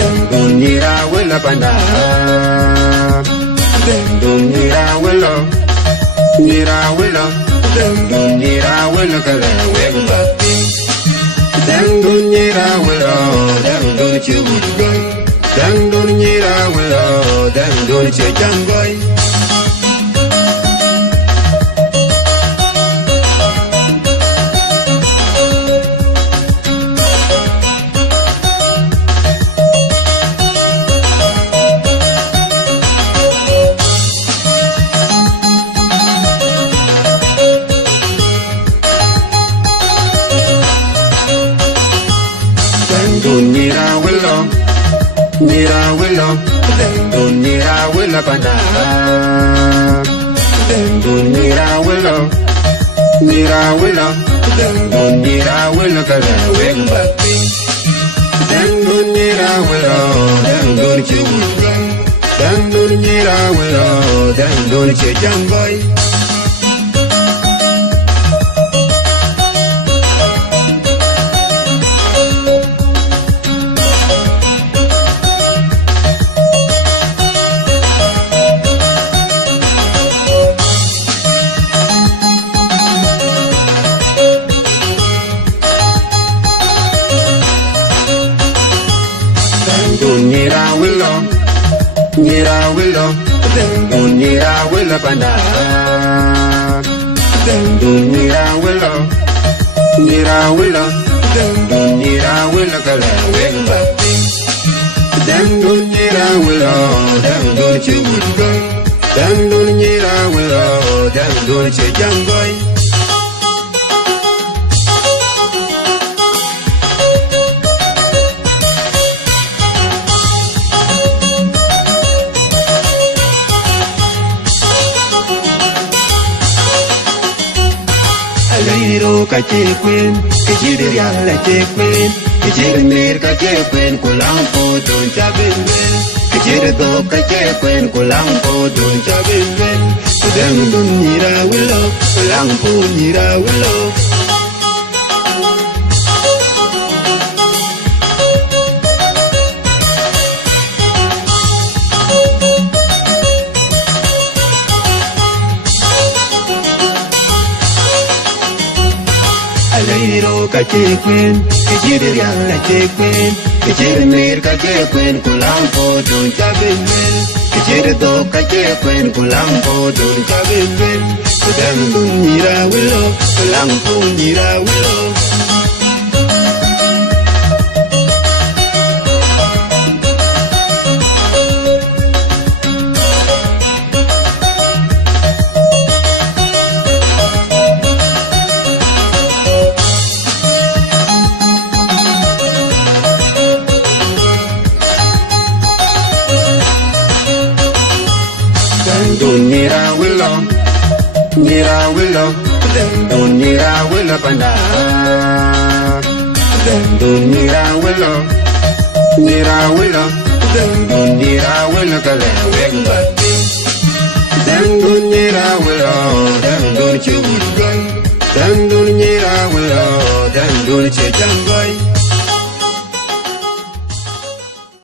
Dendunira willa panda. Dendunira willow. Nira willow. Dendunira willow kala wegba. Dendunira willow. Dendun chibugoy. Dendunira willow. Dendun chijangoy. Nira willow, nira willow panda. Nira willow, nira willow, nira willow kala wegba. Nira willow, chibugoy. Nira willow, chijangoy. Nira willow, nira willow panda. Nira willow, nira willow kala wegba. Nira willow, chibugoy. Nira willow, chijangoy. Alero kachekwen, kachiri yalla chekwen, kachiri ner kachekwen, kulang po don chabelwen, kachiri do kachekwen, kulang po don chabelwen, kudang don nira willow, kulang po nira willow. Alero kachekwen, kachiri yalla chekwen, kachiri ner kachekwen, kulang po don chabelwen, kachiri do kachekwen, kulang po don chabelwen, kudang don nira willow, kulang po nira willow. Nira willow panda. Nira willow, nira willow kala wegba. Nira willow, chibugoy. Nira willow, chijangoy.